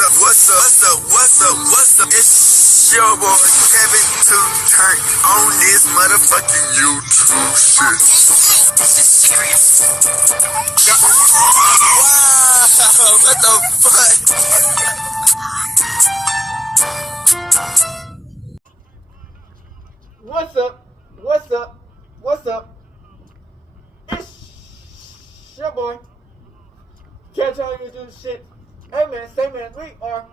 what's up? It's your boy Kevin to turn on this motherfucking YouTube shit. This is serious. Wow, what the fuck? What's up? What's up? What's up? It's your boy. Catch on YouTube shit. Hey man, say man, we are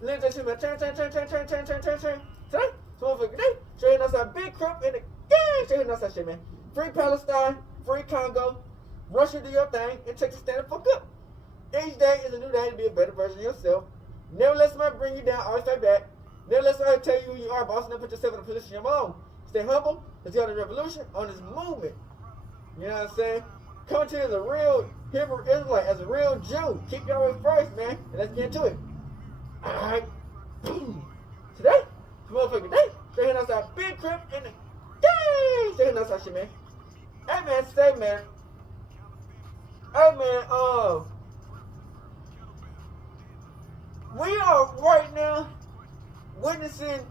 Lit to my turn. Today, motherfucker day. Showing us a big crop in the game. Showing us that shit, man. Free Palestine, free Congo. Russia, do your thing, and Texas stand the fuck up. Each day is a new day to be a better version of yourself. Never let somebody bring you down, always fight back. Never let somebody tell you who you are, boss, and put yourself in a position you're alone. Stay humble. Let's get on the revolution, on this movement. You know what I'm saying? Come to you as a real Hebrew Israelite, as a real Jew. Keep your way first, man. And let's get into it. Alright. Today, motherfucking day, they're hitting us that big crib in the day. They're hitting us that shit, man. Hey, man, stay, man. Hey, man, we are right now witnessing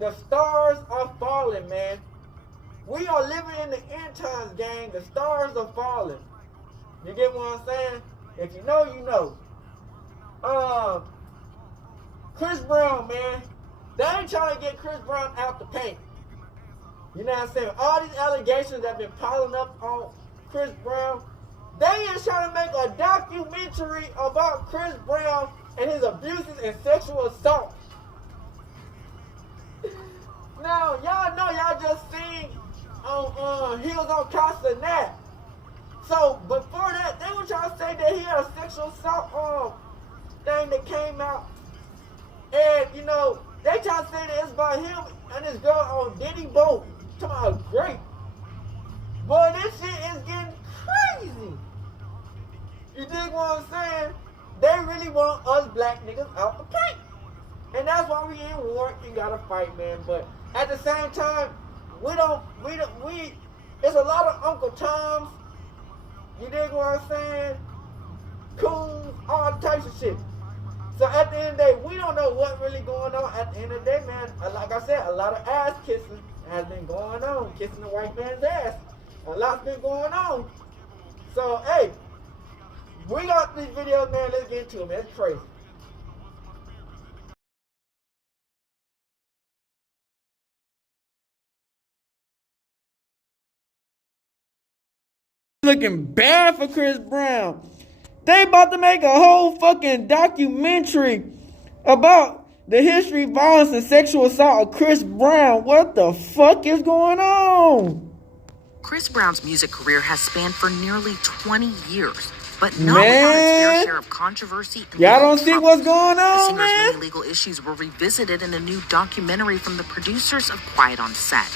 the stars are falling, man. We are living in the end times, gang. The stars are falling. You get what I'm saying? If you know, you know. Chris Brown, man. They ain't trying to get Chris Brown out the paint. You know what I'm saying? All these allegations that have been piling up on Chris Brown, they is trying to make a documentary about Chris Brown and his abuses and sexual assault. Now, y'all know y'all just seen on Heels on Casa Nat. So before that, they were trying to say that he had a sexual assault thing that came out. And you know, they try to say that it's by him and this girl on Diddy boat. Talking about great. Boy, this shit is getting crazy. You dig what I'm saying? They really want us black niggas out the paint. And that's why we in war. You gotta fight, man. But at the same time, it's a lot of Uncle Toms. You dig what I'm saying? Coons, all types of shit. So at the end of the day, we don't know what really going on. At the end of the day, man, like I said, a lot of ass kissing has been going on. Kissing the white man's ass. A lot's been going on. So, hey, we got these videos, man. Let's get into it, man. It's crazy. Looking bad for Chris Brown. They about to make a whole fucking documentary about the history, violence, and sexual assault of Chris Brown. What the fuck is going on? Chris Brown's music career has spanned for nearly 20 years, but not without its fair share of controversy. Y'all don't see what's going The on, singer's man? many legal issues were revisited in a new documentary from the producers of Quiet on Set.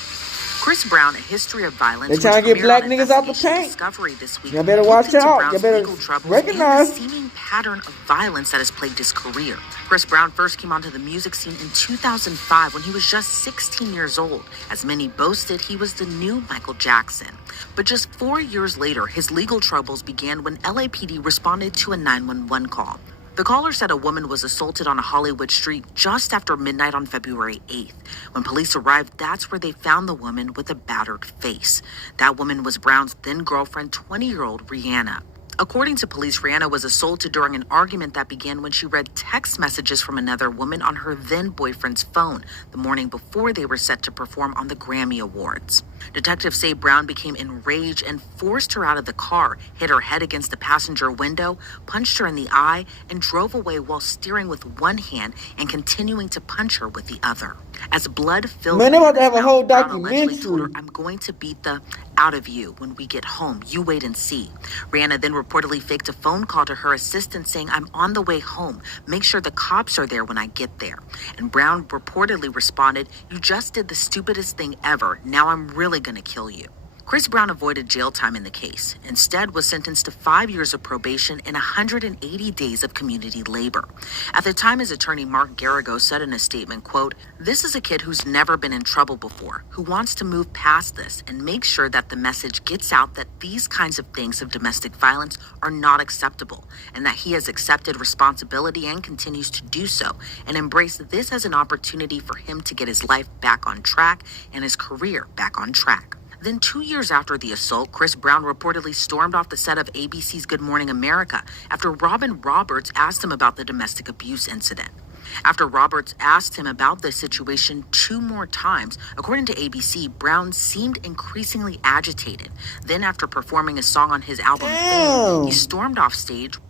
Chris Brown, A History of Violence. They trying to get black niggas out the paint. Discovery this week. Y'all better watch out. Brown's Y'all better legal troubles recognize. and the seeming pattern of violence that has plagued his career. Chris Brown first came onto the music scene in 2005 when he was just 16 years old. As many boasted, he was the new Michael Jackson. But just 4 years later, his legal troubles began when LAPD responded to a 911 call. The caller said a woman was assaulted on a Hollywood street just after midnight on February 8th. When police arrived, that's where they found the woman with a battered face. That woman was Brown's then girlfriend, 20-year-old Rihanna. According to police, Rihanna was assaulted during an argument that began when she read text messages from another woman on her then boyfriend's phone the morning before they were set to perform on the Grammy Awards. Detectives say Brown became enraged and forced her out of the car, hit her head against the passenger window, punched her in the eye, and drove away while steering with one hand and continuing to punch her with the other. As blood filled, Man, they about to have a whole Brown allegedly documentary. told her, "I'm going to beat the out of you when we get home. You wait and see." Rihanna then reportedly faked a phone call to her assistant saying, "I'm on the way home. Make sure the cops are there when I get there." And Brown reportedly responded, "You just did the stupidest thing ever. Now I'm really gonna kill you." Chris Brown avoided jail time in the case, instead was sentenced to 5 years of probation and 180 days of community labor. At the time, his attorney Mark Garrigo said in a statement, quote, "This is a kid who's never been in trouble before, who wants to move past this and make sure that the message gets out that these kinds of things of domestic violence are not acceptable, and that he has accepted responsibility and continues to do so, and embraced this as an opportunity for him to get his life back on track and his career back on track." Then 2 years after the assault, Chris Brown reportedly stormed off the set of ABC's Good Morning America after Robin Roberts asked him about the domestic abuse incident. After Roberts asked him about the situation 2 more times, according to ABC, Brown seemed increasingly agitated. Then after performing a song on his album Fame, he stormed off stage,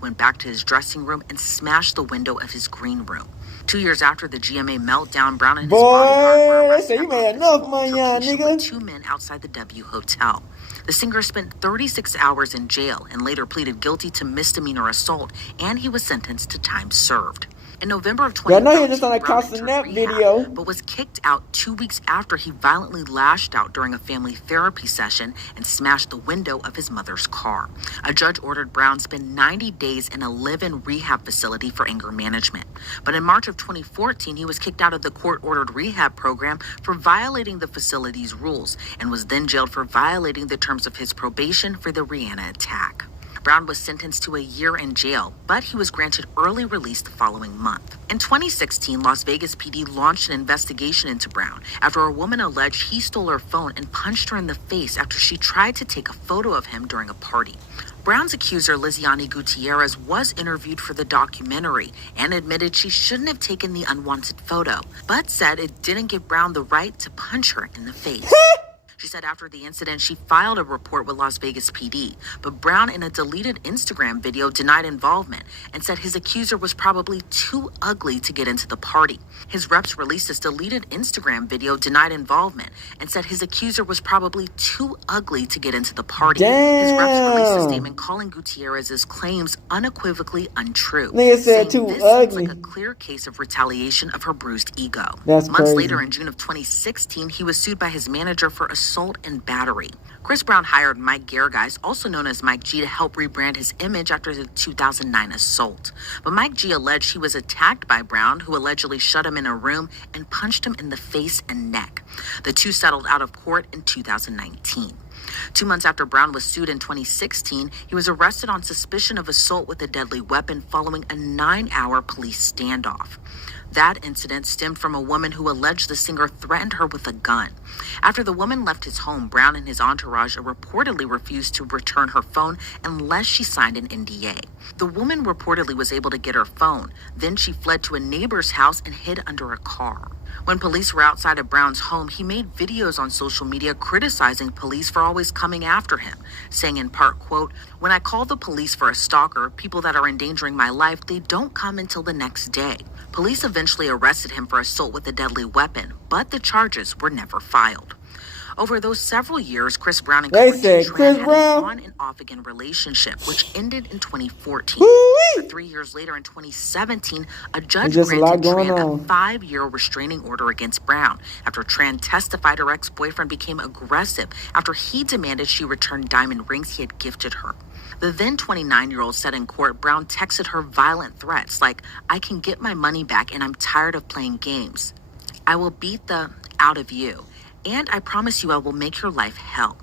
went back to his dressing room, and smashed the window of his green room. 2 years after the GMA meltdown, Brown and his bodyguard were arrested you made enough money, nigga. with 2 men outside the W Hotel. The singer spent 36 hours in jail and later pleaded guilty to misdemeanor assault, and he was sentenced to time served. In November of 2013, I know he just on a Brown Casa entered Nap rehab, video. but was kicked out 2 weeks after he violently lashed out during a family therapy session and smashed the window of his mother's car. A judge ordered Brown spend 90 days in a live-in rehab facility for anger management. But in March of 2014, he was kicked out of the court-ordered rehab program for violating the facility's rules and was then jailed for violating the terms of his probation for the Rihanna attack. Brown was sentenced to a year in jail, but he was granted early release the following month. In 2016, Las Vegas PD launched an investigation into Brown after a woman alleged he stole her phone and punched her in the face after she tried to take a photo of him during a party. Brown's accuser, Liziani Gutierrez, was interviewed for the documentary and admitted she shouldn't have taken the unwanted photo, but said it didn't give Brown the right to punch her in the face. She said after the incident, she filed a report with Las Vegas PD, but Brown, in a deleted Instagram video, denied involvement and said his accuser was probably too ugly to get into the party. His reps released this deleted Instagram video, denied involvement, and said his accuser was probably too ugly to get into the party. His reps released a statement calling Gutierrez's claims unequivocally untrue, saying too this ugly. seems like a clear case of retaliation of her bruised ego. That's Months crazy. later, in June of 2016, he was sued by his manager for assault and battery. Chris Brown hired Mike Garrigus, also known as Mike G, to help rebrand his image after the 2009 assault. But Mike G alleged he was attacked by Brown, who allegedly shut him in a room and punched him in the face and neck. The two settled out of court in 2019. 2 months after Brown was sued in 2016, he was arrested on suspicion of assault with a deadly weapon following a 9-hour police standoff. That incident stemmed from a woman who alleged the singer threatened her with a gun. After the woman left his home, Brown and his entourage reportedly refused to return her phone unless she signed an NDA. The woman reportedly was able to get her phone. Then she fled to a neighbor's house and hid under a car. When police were outside of Brown's home, he made videos on social media criticizing police for always coming after him, saying in part, quote, "When I call the police for a stalker, people that are endangering my life, they don't come until the next day." Police eventually arrested him for assault with a deadly weapon, but the charges were never filed. Over those several years, Chris Brown and Comin had an on and off again relationship, which ended in 2014. But 3 years later, in 2017, a judge granted Tran a 5-year restraining order against Brown after Tran testified her ex-boyfriend became aggressive after he demanded she return diamond rings he had gifted her. The then 29-year-old said in court Brown texted her violent threats like, "I can get my money back and I'm tired of playing games. I will beat the out of you. And I promise you I will make your life hell."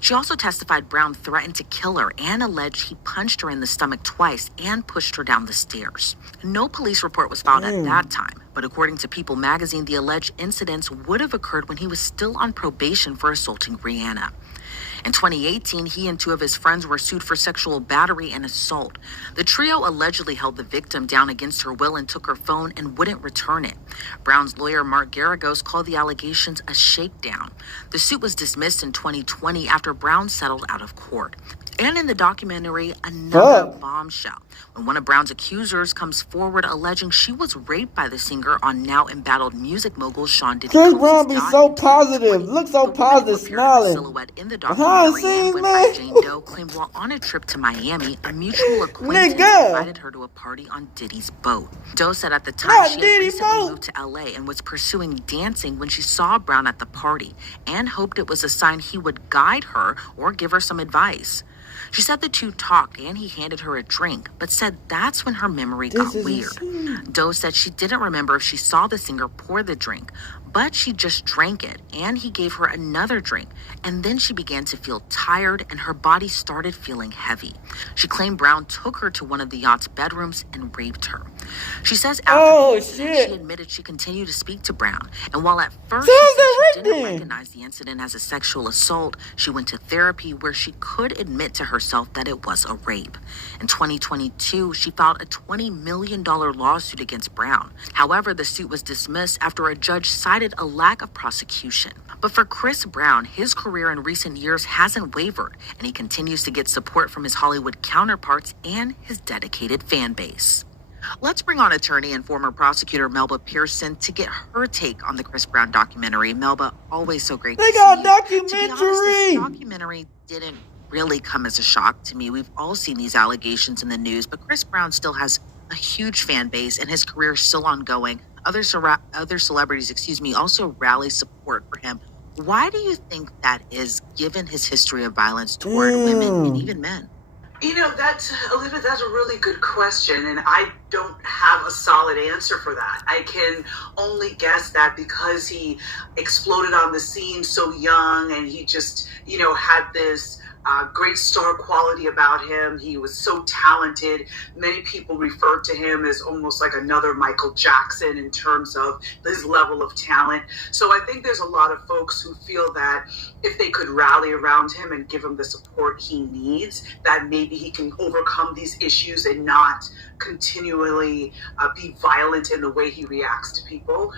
She also testified Brown threatened to kill her and alleged he punched her in the stomach twice and pushed her down the stairs. No police report was filed at that time, but according to People magazine, the alleged incidents would have occurred when he was still on probation for assaulting Rihanna. In 2018, he and 2 of his friends were sued for sexual battery and assault. The trio allegedly held the victim down against her will and took her phone and wouldn't return it. Brown's lawyer, Mark Garrigus, called the allegations a shakedown. The suit was dismissed in 2020 after Brown settled out of court. And in the documentary, another bombshell when one of Brown's accusers comes forward alleging she was raped by the singer on now embattled music mogul Sean Diddy. Chris Brown be so positive, look so positive, smiling. Silhouette in the documentary and went by Jane Doe claimed while on a trip to Miami, a mutual acquaintance invited her to a party on Diddy's boat. Doe said at the time she had recently moved to LA and was pursuing dancing when she saw Brown at the party and hoped it was a sign he would guide her or give her some advice. She said the two talked and he handed her a drink, but said that's when her memory got weird. Doe said she didn't remember if she saw the singer pour the drink, but she just drank it and he gave her another drink. And then she began to feel tired and her body started feeling heavy. She claimed Brown took her to one of the yacht's bedrooms and raped her. She says after the incident, she admitted she continued to speak to Brown. And while at first she said she didn't recognize the incident as a sexual assault, she went to therapy where she could admit to herself that it was a rape. In 2022, she filed a $20 million lawsuit against Brown. However, the suit was dismissed after a judge cited a lack of prosecution. But for Chris Brown, his career in recent years hasn't wavered, and he continues to get support from his Hollywood counterparts and his dedicated fan base. Let's bring on attorney and former prosecutor Melba Pearson to get her take on the Chris Brown documentary. Melba, always so great to see you. They got a documentary! To be honest, this documentary didn't really come as a shock to me. We've all seen these allegations in the news, but Chris Brown still has a huge fan base and his career is still ongoing. Other celebrities, also rally support for him. Why do you think that is, given his history of violence toward women and even men? That's a really good question, and I don't have a solid answer for that. I can only guess that because he exploded on the scene so young and he just, had this great star quality about him. He was so talented. Many people referred to him as almost like another Michael Jackson in terms of his level of talent. So I think there's a lot of folks who feel that if they could rally around him and give him the support he needs, that maybe he can overcome these issues and not continually be violent in the way he reacts to people.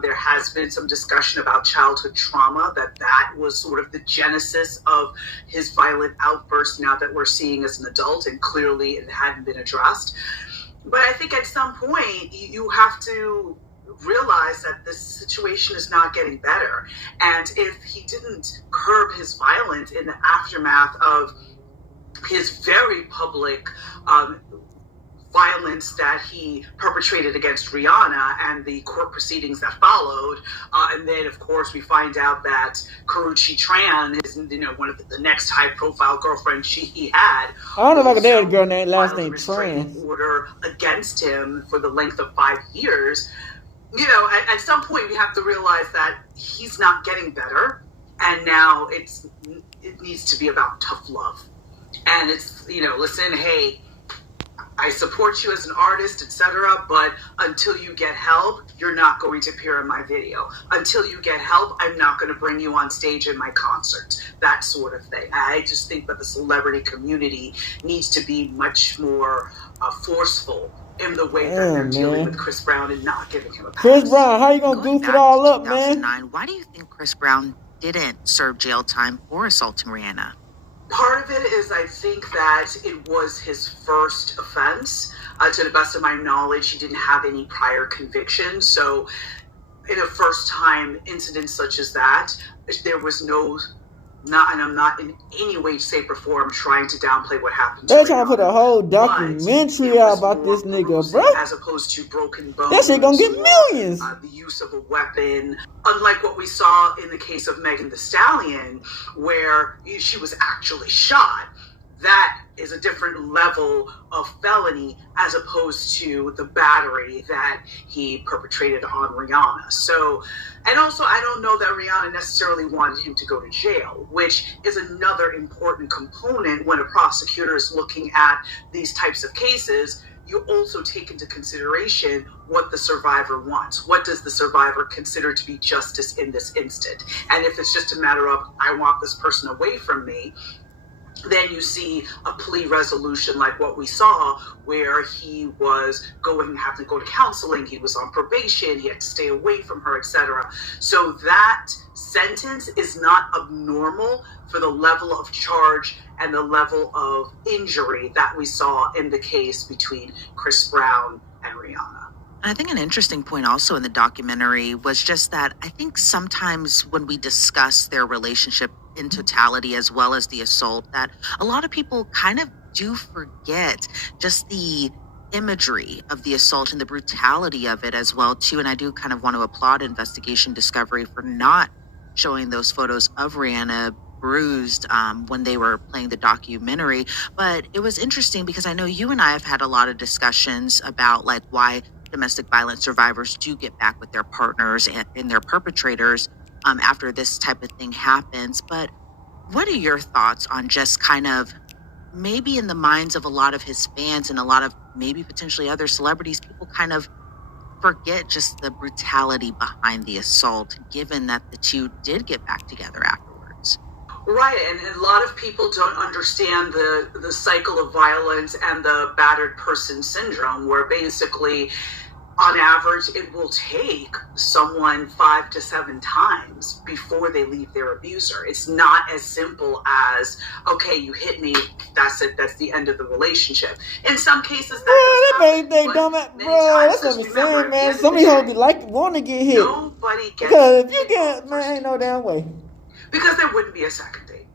There has been some discussion about childhood trauma, that was sort of the genesis of his violent outburst now that we're seeing as an adult, and clearly it hadn't been addressed. But I think at some point you have to realize that this situation is not getting better. And if he didn't curb his violence in the aftermath of his very public violence that he perpetrated against Rihanna and the court proceedings that followed. And then, of course, we find out that Karrueche Tran is, one of the next high-profile girlfriends he had. I don't know if I could date a girl named last name Tran. Order against him for the length of 5 years. At some point, we have to realize that he's not getting better. And now it needs to be about tough love. And it's, listen, hey, I support you as an artist, etc., but until you get help, you're not going to appear in my video. Until you get help, I'm not going to bring you on stage in my concerts. That sort of thing. I just think that the celebrity community needs to be much more forceful in the way that they're dealing with Chris Brown and not giving him a pass. Chris Brown, how you going to goof it all up, man? Why do you think Chris Brown didn't serve jail time for assaulting Rihanna? Part of it is I think that it was his first offense. To the best of my knowledge, he didn't have any prior convictions. So in a first-time incident such as that, there was and I'm not in any way, shape, or form trying to downplay what happened. They're trying to put a whole documentary out about this nigga, bro. As opposed to broken bones. That shit gonna get millions. The use of a weapon, unlike what we saw in the case of Megan Thee Stallion, where she was actually shot. That is a different level of felony as opposed to the battery that he perpetrated on Rihanna. So, and also I don't know that Rihanna necessarily wanted him to go to jail, which is another important component when a prosecutor is looking at these types of cases. You also take into consideration what the survivor wants. What does the survivor consider to be justice in this instant? And if it's just a matter of, I want this person away from me, then you see a plea resolution like what we saw, where he was having to go to counseling, he was on probation, he had to stay away from her, etc. So that sentence is not abnormal for the level of charge and the level of injury that we saw in the case between Chris Brown and Rihanna. I think an interesting point also in the documentary was just that I think sometimes when we discuss their relationship in totality as well as the assault, that a lot of people kind of do forget just the imagery of the assault and the brutality of it as well too. And I do kind of want to applaud Investigation Discovery for not showing those photos of Rihanna bruised when they were playing the documentary. But it was interesting because I know you and I have had a lot of discussions about like why domestic violence survivors do get back with their partners and their perpetrators after this type of thing happens. But what are your thoughts on just kind of maybe in the minds of a lot of his fans and a lot of maybe potentially other celebrities, people kind of forget just the brutality behind the assault, given that the two did get back together afterwards? Right, and a lot of people don't understand the cycle of violence and the battered person syndrome, where basically, on average, it will take someone 5 to 7 times before they leave their abuser. It's not as simple as, okay, you hit me, that's it, that's the end of the relationship. In some cases, that made they dumb it, bro. That's what I'm saying, man. Some of y'all be like, want to get hit. Nobody gets because if you get, man, ain't no damn way. Because there wouldn't be a second date.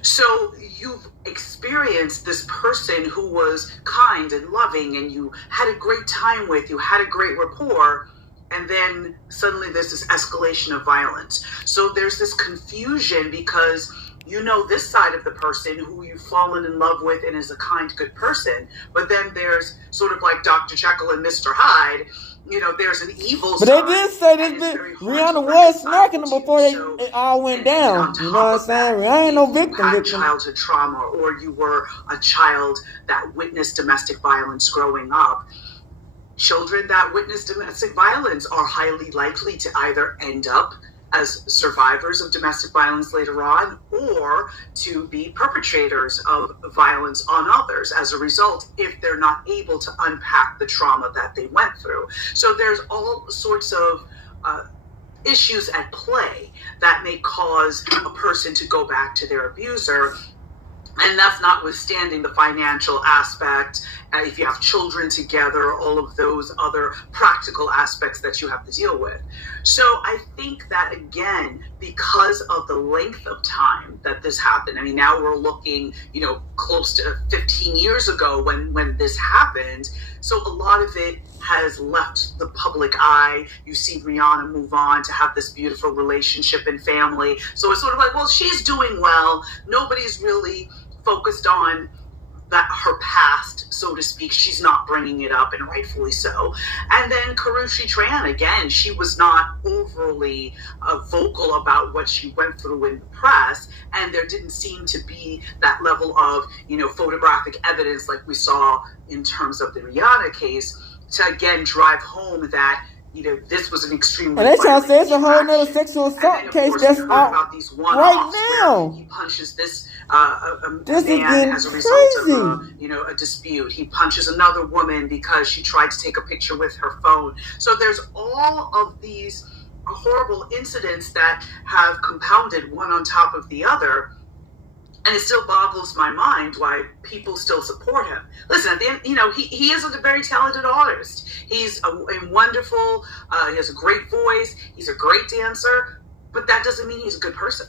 So you've experienced this person who was kind and loving and you had a great time with, you had a great rapport, and then suddenly there's this escalation of violence. So there's this confusion because you know this side of the person who you've fallen in love with and is a kind, good person, but then there's sort of like Dr. Jekyll and Mr. Hyde. You know, there's an evil side. But they did say this Rihanna was smacking them before it all went down. You know what I'm saying? Rihanna ain't no victim. You had childhood trauma, or you were a child that witnessed domestic violence growing up. Children that witness domestic violence are highly likely to either end up as survivors of domestic violence later on, or to be perpetrators of violence on others as a result, if they're not able to unpack the trauma that they went through. So there's all sorts of issues at play that may cause a person to go back to their abuser. And that's notwithstanding the financial aspect, if you have children together, all of those other practical aspects that you have to deal with. So I think that, again, because of the length of time that this happened, I mean, now we're looking, close to 15 years ago when this happened. So a lot of it has left the public eye. You see Rihanna move on to have this beautiful relationship and family. So it's sort of like, well, she's doing well. Nobody's really focused on that, her past, so to speak. She's not bringing it up, and rightfully so. And then Karrueche Tran, again, she was not overly vocal about what she went through in the press, and there didn't seem to be that level of, photographic evidence like we saw in terms of the Rihanna case to, again, drive home that this was an extremely. And they trying to say it's a whole nother sexual assault case that's out about these right now. He punches this this man as a result of a dispute. He punches another woman because she tried to take a picture with her phone. So there's all of these horrible incidents that have compounded one on top of the other. And it still boggles my mind why people still support him. Listen, at the end, he is a very talented artist. He's a wonderful, he has a great voice. He's a great dancer, but that doesn't mean he's a good person.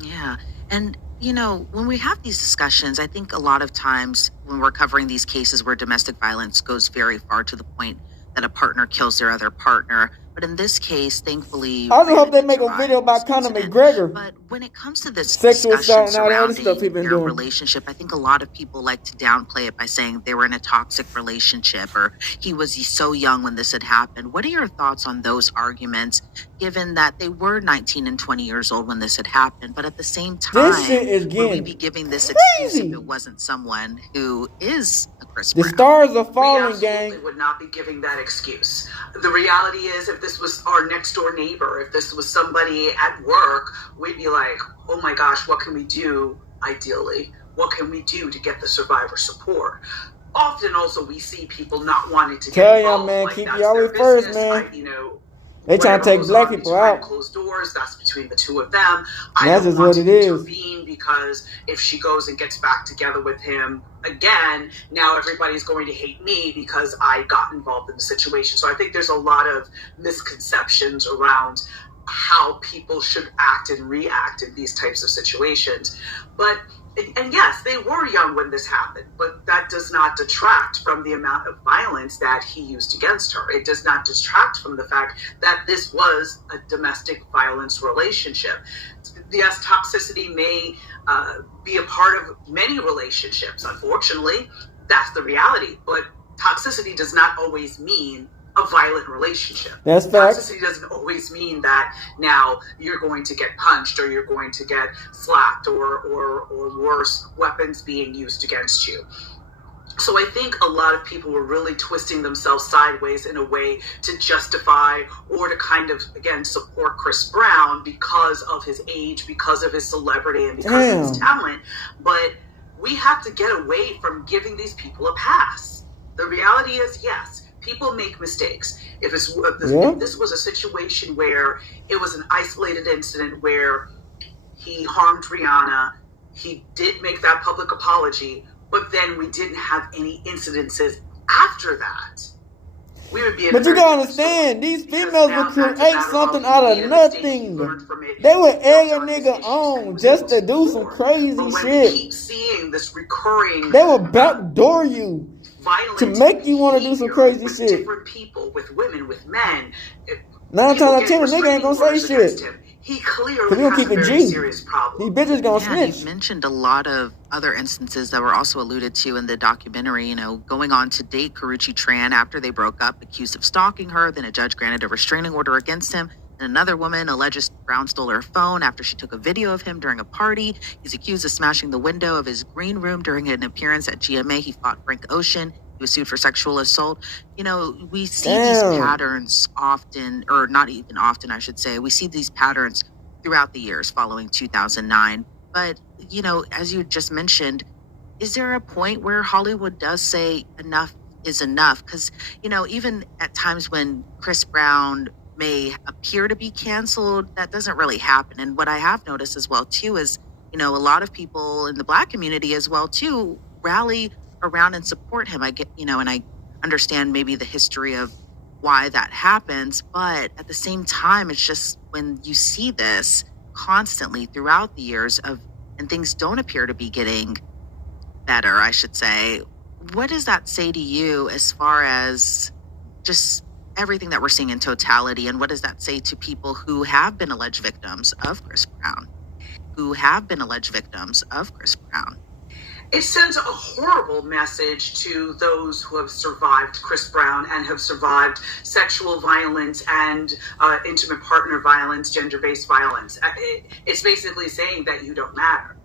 Yeah. And, when we have these discussions, I think a lot of times when we're covering these cases where domestic violence goes very far to the point that a partner kills their other partner. But in this case, thankfully, I just hope they make a video about Conor McGregor. But when it comes to this sexual discussion assault and all the other stuff surrounding he's been their doing, relationship, I think a lot of people like to downplay it by saying they were in a toxic relationship or he was so young when this had happened. What are your thoughts on those arguments, given that they were 19 and 20 years old when this had happened? But at the same time, this shit is would we be giving this excuse if it wasn't someone who is a Chris Brown? The stars are falling, we absolutely gang. would not be giving that excuse. The reality is, if this was our next door neighbor, if this was somebody at work, we'd be like, oh my gosh, what can we do ideally? What can we do to get the survivor support? Often also we see people not wanting to Tell get y'all, involved. man, Like, keep that's y'all their way first, business. man. They trying to whatever take goes black on people behind out. closed doors, that's between the two of them. I That's don't just want what to it is. intervene because if she goes and gets back together with him again, now everybody's going to hate me because I got involved in the situation. So I think there's a lot of misconceptions around how people should act and react in these types of situations. And yes, they were young when this happened, but that does not detract from the amount of violence that he used against her. It does not detract from the fact that this was a domestic violence relationship. Yes, toxicity may be a part of many relationships. Unfortunately, that's the reality. But toxicity does not always mean a violent relationship. That's facts. Toxicity doesn't always mean that now you're going to get punched or you're going to get slapped or worse, weapons being used against you. So I think a lot of people were really twisting themselves sideways in a way to justify or to kind of, again, support Chris Brown because of his age, because of his celebrity, and because of his talent. But we have to get away from giving these people a pass. The reality is, yes, people make mistakes. If this was a situation where it was an isolated incident where he harmed Rihanna, he did make that public apology, but then we didn't have any incidences after that, we would be. But you gotta understand, these females will create something out of nothing. They would egg a nigga on just to do some crazy shit. We keep seeing this recurring. They will backdoor you to make you want to do some crazy with shit. Different people, with women, with men. 9 times out of 10, a nigga ain't gonna say shit. He clearly has a very serious problem. These bitches gonna snitch. You mentioned a lot of other instances that were also alluded to in the documentary, you know, going on to date Karrueche Tran after they broke up, accused of stalking her. Then a judge granted a restraining order against him. And another woman alleges Brown stole her phone after she took a video of him during a party. He's accused of smashing the window of his green room during an appearance at GMA. He fought Frank Ocean. He was sued for sexual assault. You know, we see these patterns often, or not even often, I should say. We see these patterns throughout the years following 2009. But, you know, as you just mentioned, is there a point where Hollywood does say enough is enough? Because, you know, even at times when Chris Brown may appear to be canceled, that doesn't really happen. And what I have noticed as well, too, is, you know, a lot of people in the Black community as well, too, rally around and support him. I get, you know, and I understand maybe the history of why that happens, but at the same time, it's just when you see this constantly throughout the years and things don't appear to be getting better, I should say, what does that say to you as far as just everything that we're seeing in totality? And what does that say to people who have been alleged victims of Chris Brown? It sends a horrible message to those who have survived Chris Brown and have survived sexual violence and intimate partner violence, gender-based violence. It's basically saying that you don't matter,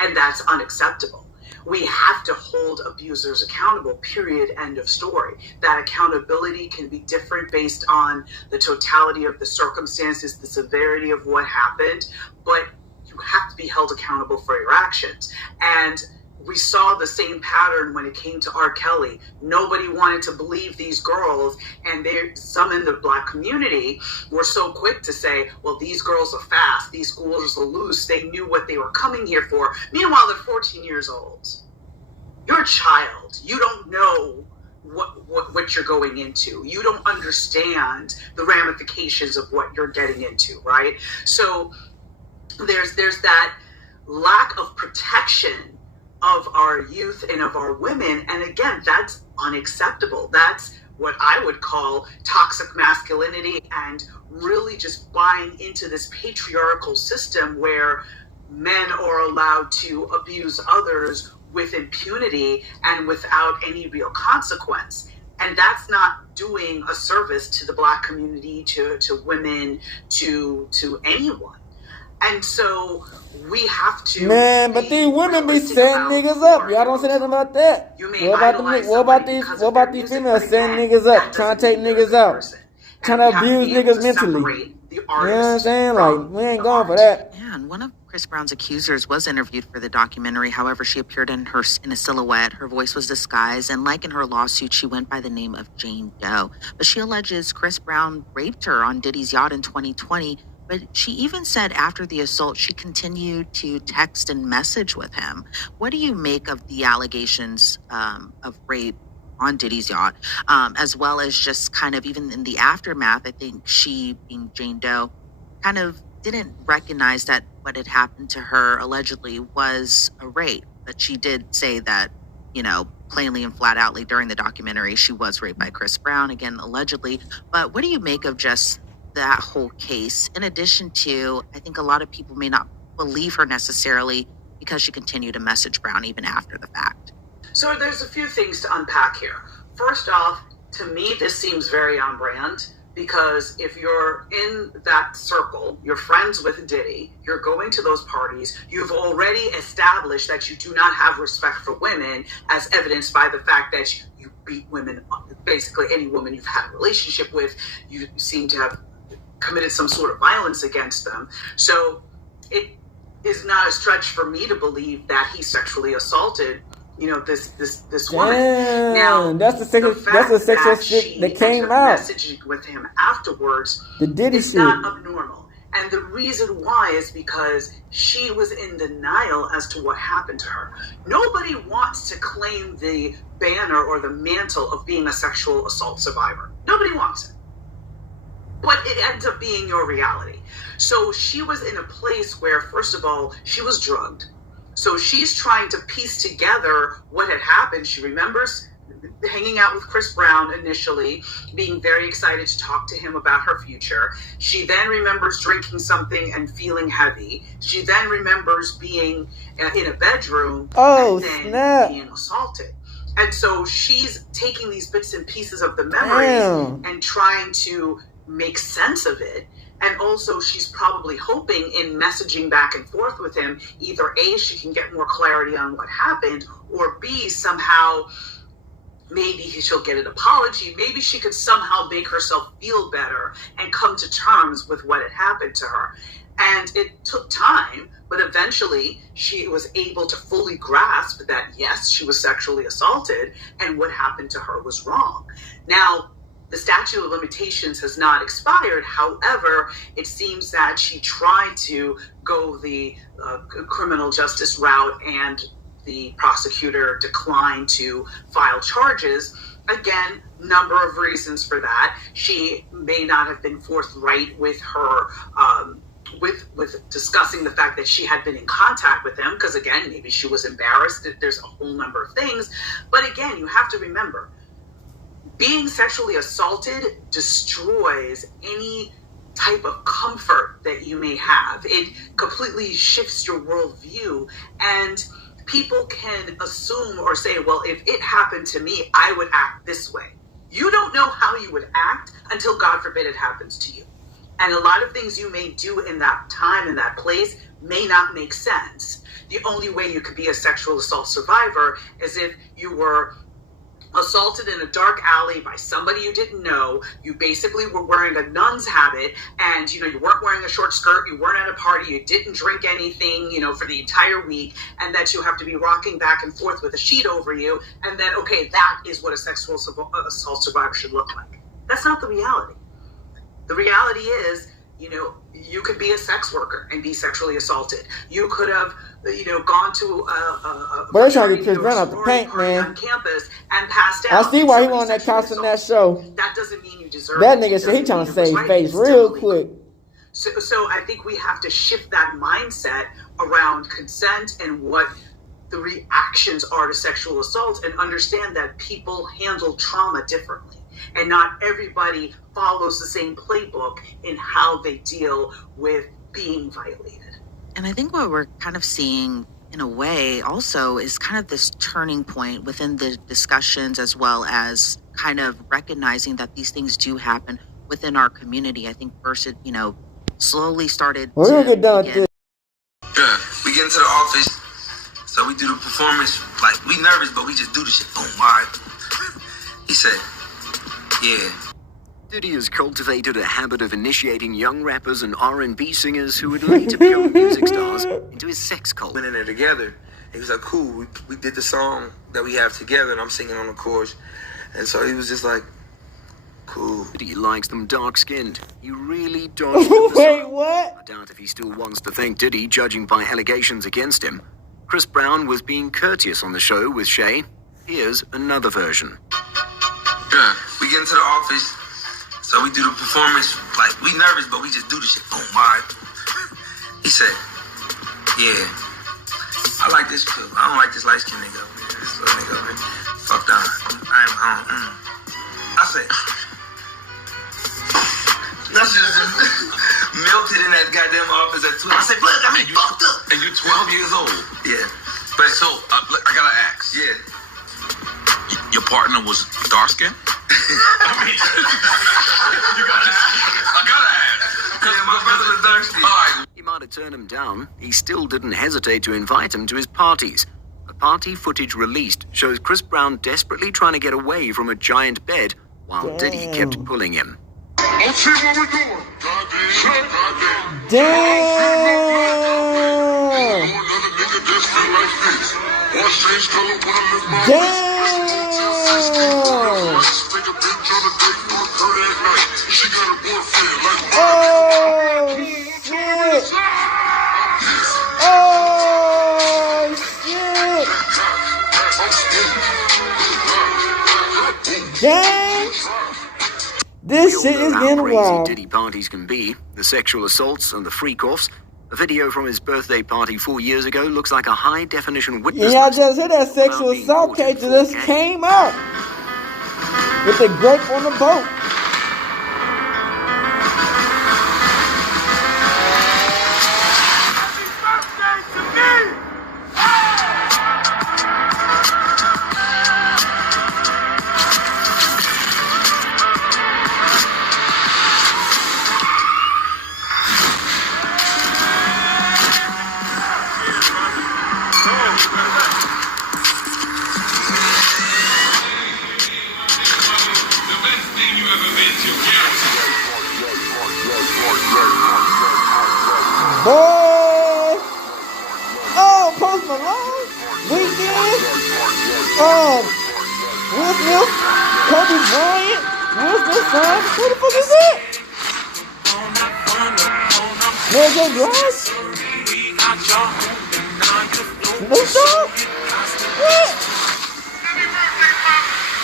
and that's unacceptable. We have to hold abusers accountable, period, end of story. That accountability can be different based on the totality of the circumstances, the severity of what happened, but you have to be held accountable for your actions. And we saw the same pattern when it came to R. Kelly. Nobody wanted to believe these girls, and some in the Black community were so quick to say, well, these girls are fast, these girls are loose, they knew what they were coming here for. Meanwhile, they're 14 years old. You're a child. You don't know what you're going into. You don't understand the ramifications of what you're getting into, right? So there's that lack of protection of our youth and of our women. And again, that's unacceptable. That's what I would call toxic masculinity and really just buying into this patriarchal system where men are allowed to abuse others with impunity and without any real consequence. And that's not doing a service to the Black community, to women, to anyone. And so we have to. Man, but these women be setting niggas up. Y'all don't say nothing about that. What about these females setting niggas up, trying to take niggas out, trying to abuse niggas mentally? You know what I'm saying? Like, we ain't going for that. Yeah, and one of Chris Brown's accusers was interviewed for the documentary. However, she appeared in a silhouette. Her voice was disguised, and like in her lawsuit, she went by the name of Jane Doe. But she alleges Chris Brown raped her on Diddy's yacht in 2020. But she even said after the assault, she continued to text and message with him. What do you make of the allegations of rape on Diddy's yacht, as well as just kind of even in the aftermath? I think she, being Jane Doe, kind of didn't recognize that what had happened to her allegedly was a rape. But she did say that, plainly and flat outly during the documentary, she was raped by Chris Brown, again, allegedly. But what do you make of just that whole case? In addition to, I think a lot of people may not believe her necessarily because she continued to message Brown even after the fact. So there's a few things to unpack here. First off, to me, this seems very on brand. Because if you're in that circle, you're friends with Diddy, you're going to those parties, you've already established that you do not have respect for women, as evidenced by the fact that you beat women, basically any woman you've had a relationship with, you seem to have committed some sort of violence against them. So it is not a stretch for me to believe that he sexually assaulted this woman. Damn, now that's the sexual shit that came out. Messaging with him afterwards, the Diddy is shit, not abnormal, and the reason why is because she was in denial as to what happened to her. Nobody wants to claim the banner or the mantle of being a sexual assault survivor. Nobody wants it, but it ends up being your reality. So she was in a place where, first of all, she was drugged. So she's trying to piece together what had happened. She remembers hanging out with Chris Brown initially, being very excited to talk to him about her future. She then remembers drinking something and feeling heavy. She then remembers being in a bedroom and then being assaulted. And so she's taking these bits and pieces of the memories and trying to make sense of it. And also, she's probably hoping in messaging back and forth with him, either A, she can get more clarity on what happened, or B, somehow, maybe she'll get an apology. Maybe she could somehow make herself feel better and come to terms with what had happened to her. And it took time, but eventually she was able to fully grasp that, yes, she was sexually assaulted and what happened to her was wrong. Now, the statute of limitations has not expired. However, it seems that she tried to go the criminal justice route and the prosecutor declined to file charges. Again, number of reasons for that. She may not have been forthright with her with discussing the fact that she had been in contact with him, because again, maybe she was embarrassed. There's a whole number of things. But again, you have to remember, being sexually assaulted destroys any type of comfort that you may have. It completely shifts your worldview, and people can assume or say, well, if it happened to me, I would act this way. You don't know how you would act until, God forbid, it happens to you. And a lot of things you may do in that time, in that place, may not make sense. The only way you could be a sexual assault survivor is if you were assaulted in a dark alley by somebody you didn't know. You basically were wearing a nun's habit, and you weren't wearing a short skirt, you weren't at a party, you didn't drink anything, for the entire week, and that you have to be rocking back and forth with a sheet over you, and then, okay, that is what a sexual assault survivor should look like. That's not the reality. The reality is, you could be a sex worker and be sexually assaulted. You could have, gone to a but they're trying to get Chris Brown out the paint, man, on campus and passed out. I see why he won that constant that show. That doesn't mean you deserve that it. nigga said he trying to save face real quick. So I think we have to shift that mindset around consent and what the reactions are to sexual assault, and understand that people handle trauma differently. And not everybody follows the same playbook in how they deal with being violated. And I think what we're kind of seeing in a way also is kind of this turning point within the discussions, as well as kind of recognizing that these things do happen within our community. I think first it, slowly started we're gonna get done with this. Yeah, we get into the office, so we do the performance, like we nervous, but we just do the shit. Boom, all right. He said, yeah. Diddy has cultivated a habit of initiating young rappers and R&B singers who would later become music stars into his sex cult. Went in there together. He was like, cool, we did the song that we have together, and I'm singing on the chorus. And so he was just like, cool. Diddy likes them dark-skinned. You really dodged Wait, what? I doubt if he still wants to thank Diddy, judging by allegations against him. Chris Brown was being courteous on the show with Shay. Here's another version. Yeah, we get into the office, so we do the performance, like, we nervous, but we just do the shit. Boom, all right. He said, yeah, I like this too. I don't like this light-skinned nigga over here. This little nigga over here. Fuck down. I said, that's just melted in that goddamn office at 12. I said, look, I mean, you fucked up. And you're 12 years old. Yeah. But So, I gotta ask. yeah. Your partner was dark skinned? I mean, I gotta ask. Yeah, my brother was dark skinned. All right. He might have turned him down. He still didn't hesitate to invite him to his parties. The party footage released shows Chris Brown desperately trying to get away from a giant bed while Diddy kept pulling him. Let's see what we're doing. Goddamn. Damn! Another nigga just feel like this. One change color when I lift my Damn! Stick a bitch on a date for 30 at night. She got a boyfriend like Oh, shit! Oh, shit! Dang! This shit is How getting crazy wild. Diddy parties can be, the sexual assaults and the freak-offs. A video from his birthday party 4 years ago looks like a high-definition witness. Yeah, y'all just heard that sexual assault case that just came out with the grape on the boat. Boy! Oh, Post Malone? Weekend? Will Smith? Kobe Bryant? Will Smith son? Who the fuck is that? Mary J. Blige? Snoop Dogg? What?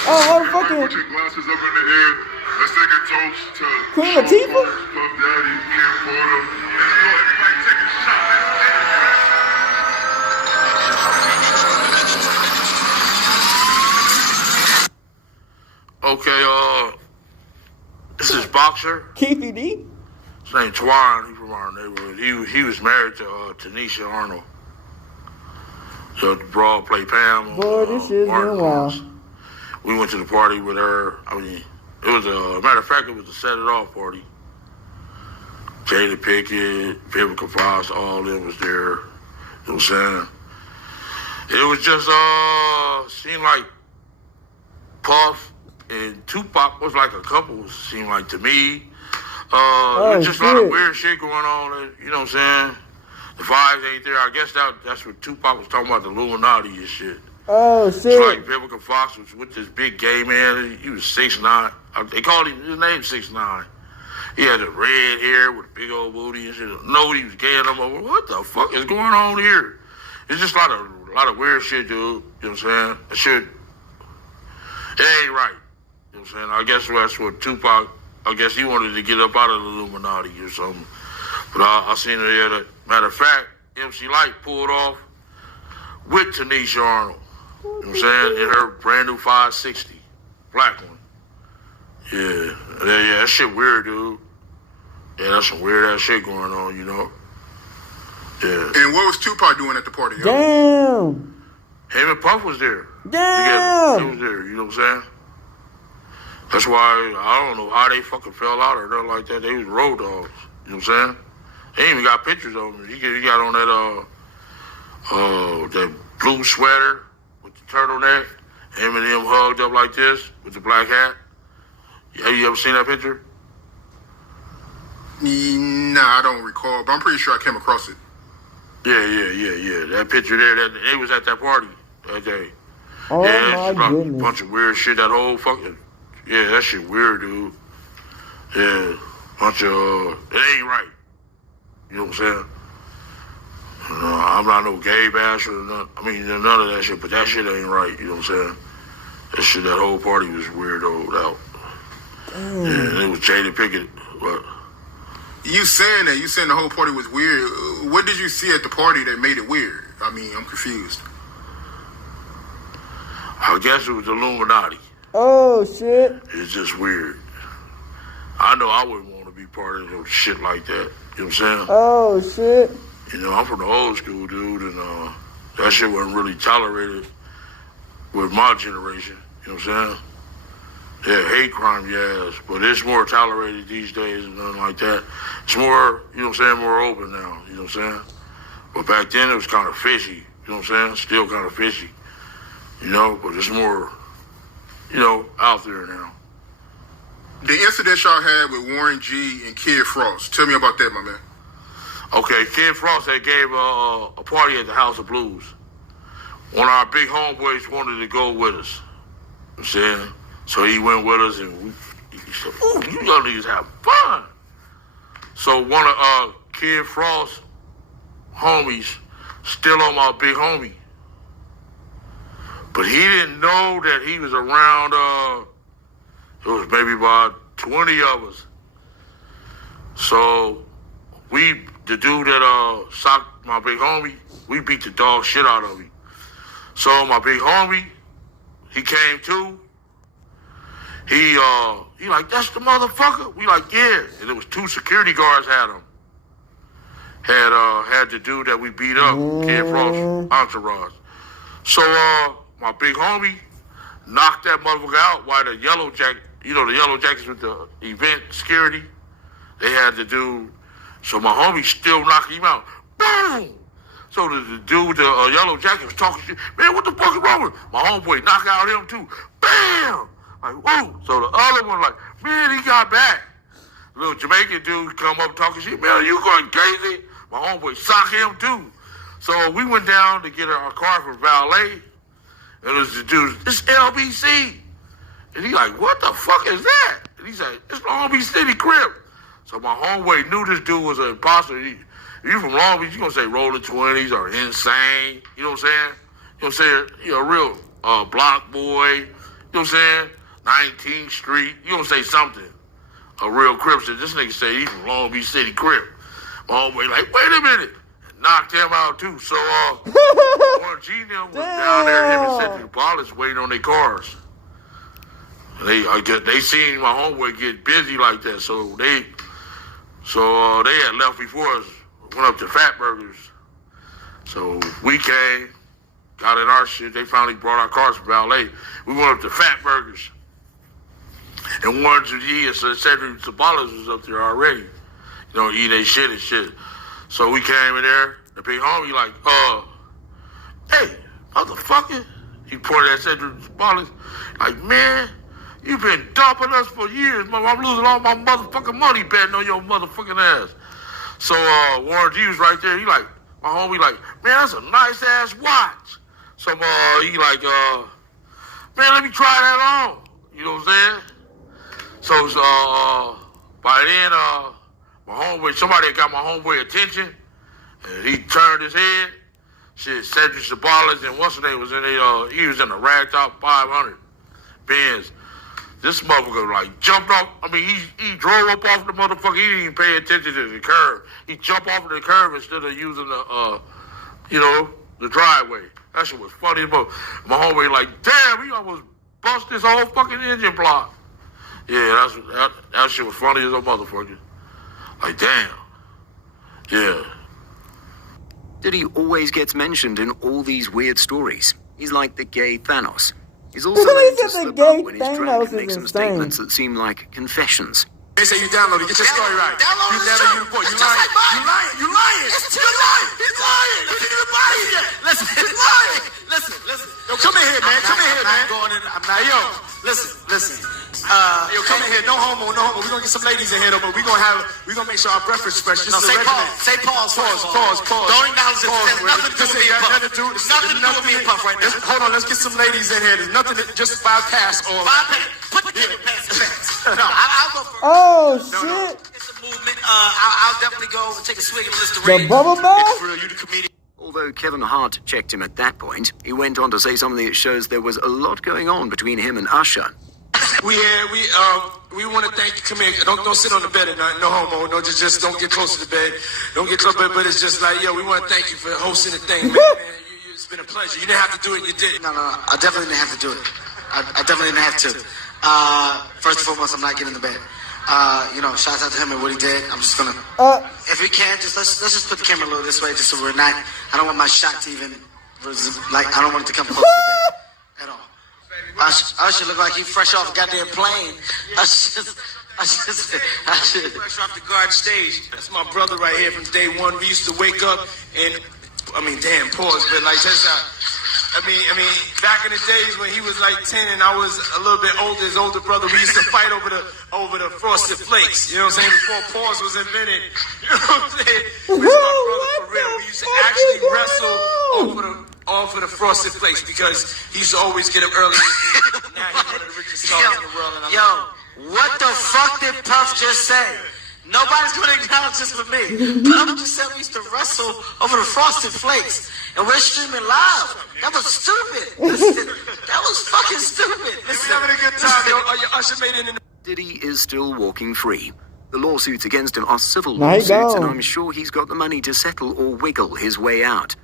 Oh, motherfucking Put your glasses up in the air. Let's take a toast to Queen Latifah? Puff Daddy, Kim Porter. Let's go, everybody take a shot. Okay, this is Boxer. Keefy D? His name's Xual. He's from our neighborhood. He was married to Tanisha Arnold. So the broad play Pam. Boy, this shit's Martin been wild. Lawrence. We went to the party with her. I mean, it was a matter of fact, it was a set it off party. Jada Pickett, Vivica Fox, all of them was there. You know what I'm saying? It was just seemed like Puff and Tupac was like a couple, seemed like to me. There's just a lot of weird shit going on, you know what I'm saying? The vibes ain't there. I guess that's what Tupac was talking about, the Illuminati and shit. Oh, It's shit. like Vivica Fox was with this big gay man. He was 6'9". They called him, his name 6'9". He had the red hair with a big old booty and shit. Nobody was gay enough. What the fuck is going on here? It's just a lot of weird shit, dude. You know what I'm saying? That shit, it ain't right. You know what I'm saying? I guess that's what Tupac, I guess he wanted to get up out of the Illuminati or something. But I seen it there. That, matter of fact, MC Lyte pulled off with Tanisha Arnold. You know what I'm saying? In her brand new 560. Black one. Yeah, that shit weird, dude. Yeah, that's some weird ass shit going on, you know? Yeah. And what was Tupac doing at the party, yo? Damn. Him and Puff was there. Damn. Together. They was there, you know what I'm saying? That's why I don't know how they fucking fell out or nothing like that. They was road dogs, you know what I'm saying? They even got pictures of him. He got on that blue sweater with the turtleneck. Him and him hugged up like this with the black hat. Have you ever seen that picture? Nah, I don't recall, but I'm pretty sure I came across it. Yeah. That picture there, they was at that party that day. Oh yeah, my goodness. A bunch of weird shit. That whole fucking, yeah, that shit weird, dude. Yeah, bunch of, it ain't right. You know what I'm saying? I'm not no gay basher or none. I mean, none of that shit, but that shit ain't right. You know what I'm saying? That whole party was weirdoed out. Yeah, it was Jada Pinkett, but. You saying the whole party was weird. What did you see at the party that made it weird? I mean, I'm confused. I guess it was the Illuminati. Oh, shit. It's just weird. I know I wouldn't want to be part of no shit like that. You know what I'm saying? Oh, shit. You know, I'm from the old school, dude, and that shit wasn't really tolerated with my generation. You know what I'm saying? Yeah, hate crime, yes, but it's more tolerated these days and nothing like that. It's more, you know what I'm saying, more open now, you know what I'm saying? But back then it was kind of fishy, you know what I'm saying? Still kind of fishy, you know, but it's more, you know, out there now. The incident y'all had with Warren G and Kid Frost, tell me about that, my man. Okay, Kid Frost had gave a party at the House of Blues. One of our big homeboys wanted to go with us, you know what I'm saying? So he went with us, and he said, "Ooh, you young niggas have fun." So one of Kid Frost's homies still on my big homie, but he didn't know that he was around. It was maybe about 20 of us. So the dude that socked my big homie, we beat the dog shit out of him. So my big homie, he came to. He like, that's the motherfucker? We like, yeah. And there was 2 security guards had him. Had the dude that we beat up, Kid Frost entourage. So my big homie knocked that motherfucker out while the yellow jacket, you know, the yellow jackets with the event security, they had the dude. So my homie still knocked him out. Boom! So the dude with the yellow jacket was talking shit. Man, what the fuck is wrong with him? My homeboy knocked out him too. Bam! Like, whoa. So the other one like, man, he got back. Little Jamaican dude come up talking shit. Man, are you going crazy? My homeboy socked him too. So we went down to get our car from valet. And it was the dude, it's LBC. And he like, what the fuck is that? And he said, it's Long Beach City Crib. So my homeboy knew this dude was an imposter. If you from Long Beach, you gonna say Rolling 20s or Insane. You know what I'm saying? You know what I'm saying? You're a real block boy. You know what I'm saying? 19th Street. You gonna say something. A real Crip. So this nigga say he's from Long Beach City Crip. My homeboy like, wait a minute. Knocked him out too. So Warren G and them was down there, him and Cedric Wallace waiting on their cars. They seen my homeboy get busy like that, so they had left before us, went up to Fat Burgers. So we came, got in our shit. They finally brought our cars from valet. We went up to Fat Burgers, and Warren G and Cedric Wallace was up there already, you know, eating their shit and shit. So we came in there, the big homie like, hey, motherfucker. He pointed at Cedric Wallace, like, man, you been dumping us for years, man. I'm losing all my motherfucking money betting on your motherfucking ass. So Warren G was right there. He like, my homie like, man, that's a nice ass watch. So he like, man, let me try that on. You know what I'm saying? So by then, my homeboy, somebody got my homeboy attention, and he turned his head. Shit, Cedric Wallace and what's his name was in he was in a ragtop 500 Benz. This motherfucker like jumped off. I mean, he drove up off the motherfucker. He didn't even pay attention to the curve. He jumped off of the curve instead of using the, the driveway. That shit was funny as fuck. My homeboy like, damn, he almost bust this whole fucking engine block. Yeah, that shit was funny as a motherfucker. Like, damn. Yeah. Diddy always gets mentioned in all these weird stories. He's like the gay Thanos. He's also known to slip up when he's drunk and make some statements that seem like confessions. They say you downloaded. Get your story right. You downloaded your report. You lying. You lying. You lying. You're lying. He's lying. He didn't even buy it yet. Listen. He's lying. Listen. Yo, come in here, man. I'm not. Yo, listen. Yo, come in here. No homo. We're gonna get some ladies in here though, but we're gonna make sure our breath is fresh. No, say pause. Pause. Don't acknowledge it. Nothing to do with me and Puff. Nothing to do with me and Puff right now. Hold on, let's get some ladies in here. There's nothing, just 5 pass or. 5 pass. Put the Kevin pants in pants. No, I'll go first. Oh shit! It's a movement. I'll definitely go and take a swig of The Listerine. bubble bath? For real, you the comedian. Although Kevin Hart checked him at that point, he went on to say something that shows there was a lot going on between him and Usher. We want to thank you. Come here. Don't sit on the bed at night. No homo. No, just don't get close to the bed. Don't get close. But it's just like, yo, we want to thank you for hosting the thing, man. It's been a pleasure. You didn't have to do it. You did. No. I definitely didn't have to do it. I definitely didn't have to. First and foremost, I'm not getting in the bed. Shout out to him and what he did. I'm just gonna, if we can, let's just put the camera a little this way, just so we're not. I don't want my shot to even, I don't want it to come close to the bed at all. I should look like he fresh off a goddamn plane. I should. Fresh off the garden stage. That's my brother right here from day one. We used to wake up and, pause, but like that's how. I mean, back in the days when he was like 10 and I was a little bit older, his older brother, we used to fight over the Frosted Flakes. You know what I'm saying? Before pause was invented. You know what I'm saying? This is my brother for real. We used to actually wrestle over the Frosted Flakes because he used to always get up early. Now he's one of the richest stars in the world. And What the fuck did Puff just say? Nobody's going to acknowledge this but me. Puff just said we used to wrestle over the Frosted Flakes. And we're streaming live. That was stupid. That was fucking stupid. We're having a good time. Yo, Usher made it in the... Diddy is still walking free. The lawsuits against him are civil No, he lawsuits, don't. and I'm sure he's got the money to settle or wiggle his way out.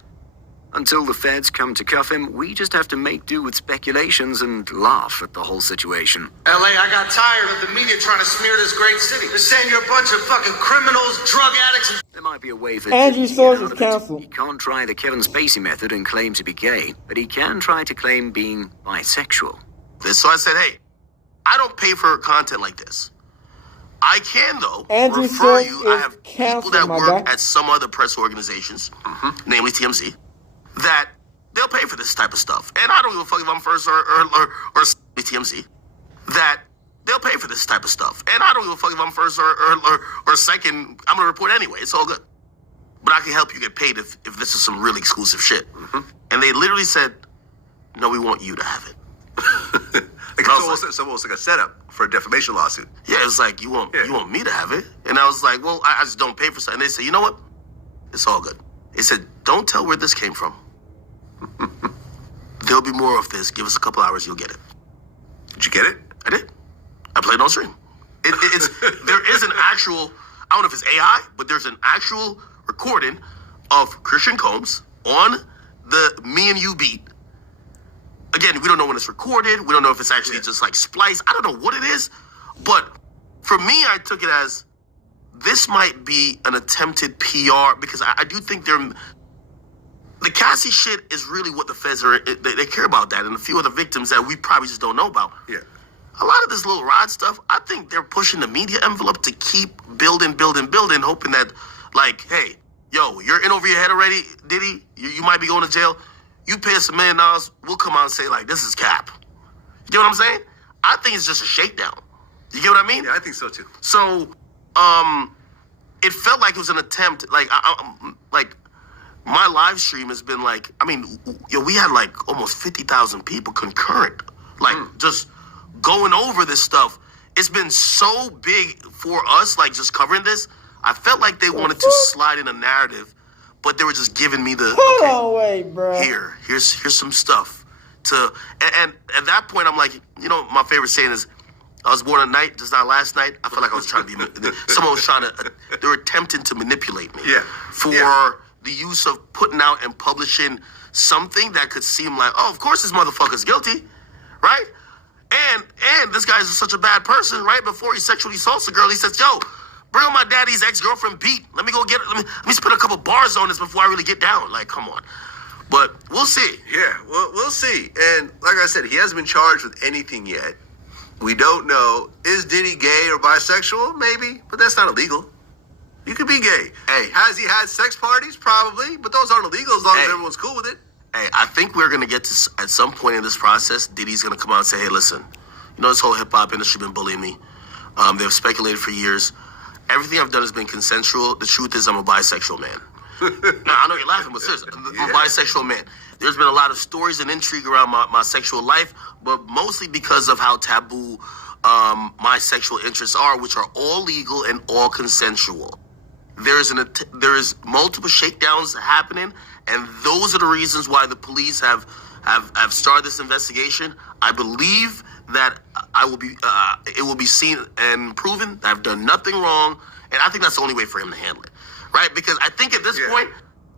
Until the feds come to cuff him, we just have to make do with speculations and laugh at the whole situation. LA, I got tired of the media trying to smear this great city. They're saying you're a bunch of fucking criminals, drug addicts. There might be a way for Andrew Diddy to get Source out is of it. canceled. He can't try the Kevin Spacey method and claim to be gay, but he can try to claim being bisexual. So I said, hey, I don't pay for content like this. I can, though, Andrew refer Source you. I is have people canceled, that my work guy. at some other press organizations, namely TMZ, that they'll pay for this type of stuff. And I don't give a fuck if I'm first or TMZ, that they'll pay for this type of stuff. And I don't give a fuck if I'm first or second. I'm going to report anyway. It's all good. But I can help you get paid if this is some really exclusive shit. And they literally said, no, we want you to have it. It's almost like a setup for a defamation lawsuit. Yeah, it's like, you want me to have it? And I was like, well, I just don't pay for something. And they said, you know what? It's all good. They said, don't tell where this came from. There'll be more of this. Give us a couple hours, you'll get it. Did you get it? I did. I played on stream. There is an actual, I don't know if it's AI, but there's an actual recording of Christian Combs on the Me and You beat. Again, we don't know when it's recorded. We don't know if it's actually just like spliced. I don't know what it is. But for me, I took it as this might be an attempted PR because I do think the Cassie shit is really what the feds are, they care about that and a few other victims that we probably just don't know about. Yeah. A lot of this little rod stuff, I think they're pushing the media envelope to keep building, hoping that, like, hey, yo, you're in over your head already, Diddy. You might be going to jail. You pay us $1 million, we'll come out and say, like, this is cap. You get what I'm saying? I think it's just a shakedown. You get what I mean? Yeah, I think so, too. So, it felt like it was an attempt, like, my live stream has been like, we had like almost 50,000 people concurrent, like just going over this stuff. It's been so big for us, like just covering this. I felt like they wanted to slide in a narrative, but they were just giving me the, Wait, bro. here's some stuff and at that point, I'm like, my favorite saying is, I was born at night, just not last night. I felt like I was trying to be, someone was trying to, they were attempting to manipulate me. Yeah. For the use of putting out and publishing something that could seem like, oh, of course this motherfucker's guilty, right? And this guy's such a bad person, right? Before he sexually assaults a girl, he says, yo, bring on my daddy's ex-girlfriend beat. Let me go get it. Let me spit a couple bars on this before I really get down. Like, come on. But we'll see. Yeah, we'll see. And like I said, he hasn't been charged with anything yet. We don't know. Is Diddy gay or bisexual? Maybe, but that's not illegal. You could be gay. Hey. Has he had sex parties? Probably, but those aren't illegal as long as everyone's cool with it. Hey, I think we're going to get to, at some point in this process, Diddy's going to come out and say, hey, listen, You know, this whole hip-hop industry been bullying me. They've speculated for years. Everything I've done has been consensual. The truth is I'm a bisexual man. Now, I know you're laughing, but seriously, I'm a bisexual man. There's been a lot of stories and intrigue around my sexual life, but mostly because of how taboo my sexual interests are, which are all legal and all consensual. There's multiple shakedowns happening, and those are the reasons why the police have started this investigation. I believe that it will be seen and proven that I've done nothing wrong, and I think that's the only way for him to handle it, right? Because I think at this point,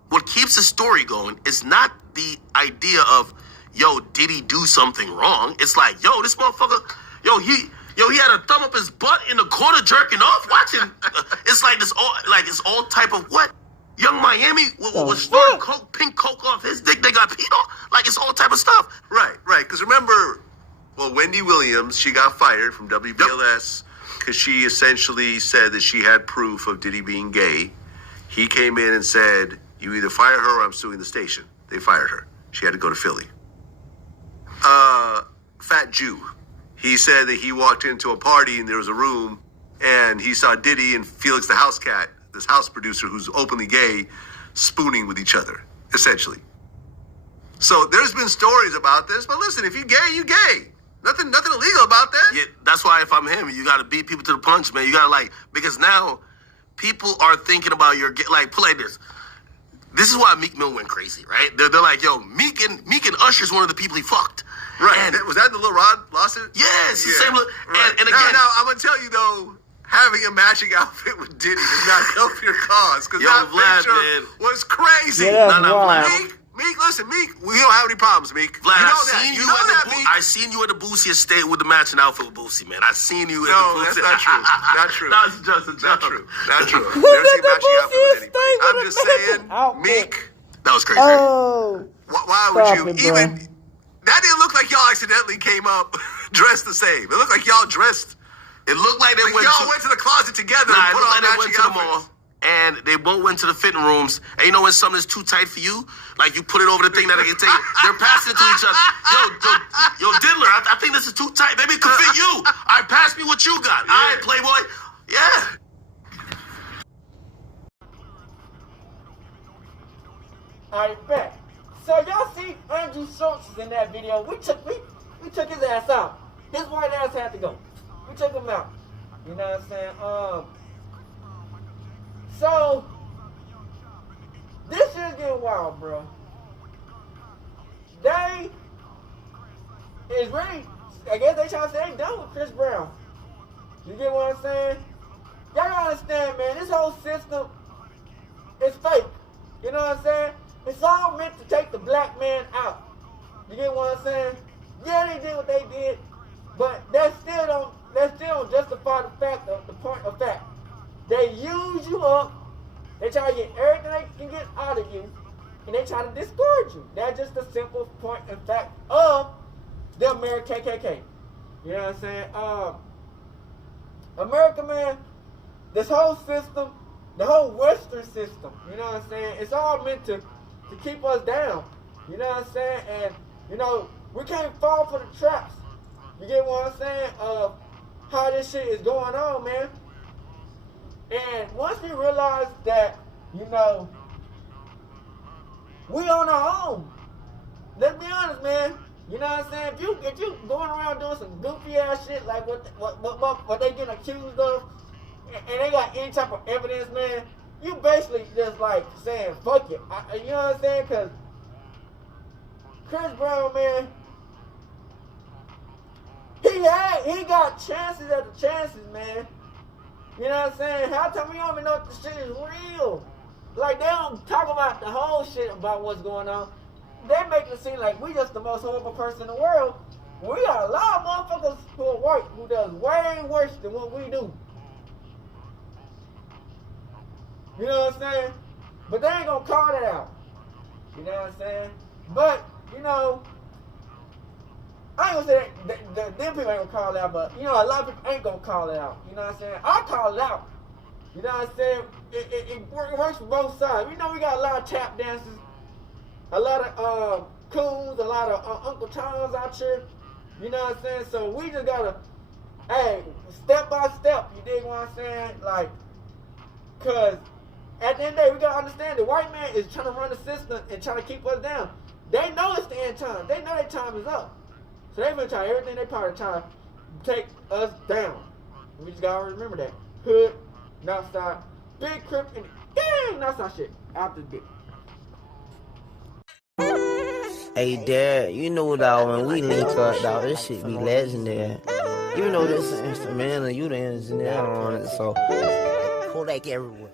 what keeps the story going is not the idea of, yo, did he do something wrong? It's like, yo, this motherfucker, he had a thumb up his butt in the corner jerking off, watching. It's like it's all type of what? Young Miami was snorting pink coke off his dick. They got peed on. Like, it's all type of stuff. Right. Because remember, Wendy Williams, she got fired from WBLS because she essentially said that she had proof of Diddy being gay. He came in and said, you either fire her or I'm suing the station. They fired her. She had to go to Philly. Fat Jew. He said that he walked into a party and there was a room and he saw Diddy and Felix the House Cat, this house producer who's openly gay, spooning with each other, essentially. So there's been stories about this, but listen, if you gay, you gay. Nothing illegal about that. Yeah, that's why if I'm him, you got to beat people to the punch, man. You got to because now people are thinking about your, put like this. This is why Meek Mill went crazy, right? They're like, yo, Meek and Usher's one of the people he fucked. Right. And, was that the Lil Rod lawsuit? Yes. Yeah, the same. Right. And again, now, I'm going to tell you, though, having a matching outfit with Diddy does not help your cause. Because that picture was crazy. Yeah, that's Meek, listen, Meek, we don't have any problems, Meek. Vlad, you know that. You know that, Meek. I seen you at the Boosie estate with the matching outfit with Boosie, man. I seen you at the Boosie. No, that's not true. Not true. That's just a joke. Not true. Never seen matching outfit with anybody. I'm just saying, Meek. That was crazy. Oh. Why would you even... That didn't look like y'all accidentally came up dressed the same. It looked like y'all dressed... It looked like they went to the closet together and put on matching outfits. And they both went to the fitting rooms. And you know when something is too tight for you? Like you put it over the thing that they can take. They're passing it to each other. Yo, Diddler, I think this is too tight. Maybe it could fit you. All right, pass me what you got. All right, Playboy. Yeah. All right, bet. So y'all see Andrew Schultz is in that video. We took his ass out. His white ass had to go. We took him out. You know what I'm saying? So this shit's getting wild, bro. They is really, I guess they trying to say they done with Chris Brown. You get what I'm saying? Y'all gotta understand, man, this whole system is fake. You know what I'm saying? It's all meant to take the black man out. You get what I'm saying? Yeah, they did what they did, but that still don't justify the fact of the point of fact. They use you up, they try to get everything they can get out of you, and they try to discourage you. That's just the simple point and fact of the American KKK. You know what I'm saying? America, man, this whole system, the whole Western system, you know what I'm saying? It's all meant to keep us down. You know what I'm saying? And, you know, we can't fall for the traps. You get what I'm saying? Of how this shit is going on, man. And once we realize that, you know, we on our own. Let's be honest, man. You know what I'm saying? If you going around doing some goofy ass shit like what they getting accused of, and they got any type of evidence, man, you basically just like saying fuck it. You know what I'm saying? Because Chris Brown, man, he got chances after chances, man. You know what I'm saying? How come we don't even know if the shit is real? Like, they don't talk about the whole shit about what's going on. They make it seem like we just the most horrible person in the world. We got a lot of motherfuckers who are white who does way worse than what we do. You know what I'm saying? But they ain't gonna call that out. You know what I'm saying? But, you know, I ain't gonna say that them people ain't gonna call it out, but, you know, a lot of people ain't gonna call it out. You know what I'm saying? I call it out. You know what I'm saying? It works for both sides. You know, we got a lot of tap dancers, a lot of coons, a lot of Uncle Toms out here. You know what I'm saying? So we just gotta, hey, step by step, you dig what I'm saying? Like, cause at the end of the day, we gotta understand the white man is trying to run the system and trying to keep us down. They know it's the end time. They know their time is up. So they've been trying everything they power to try to take us down. We just gotta remember that. Hood, Northside, Big Crip, and gang, Northside shit. After the dick. Hey, Dad, you know, dog, when we link up, dog, this shit be legendary. You know this instrumental, you the engineer on it, so Kodak everywhere.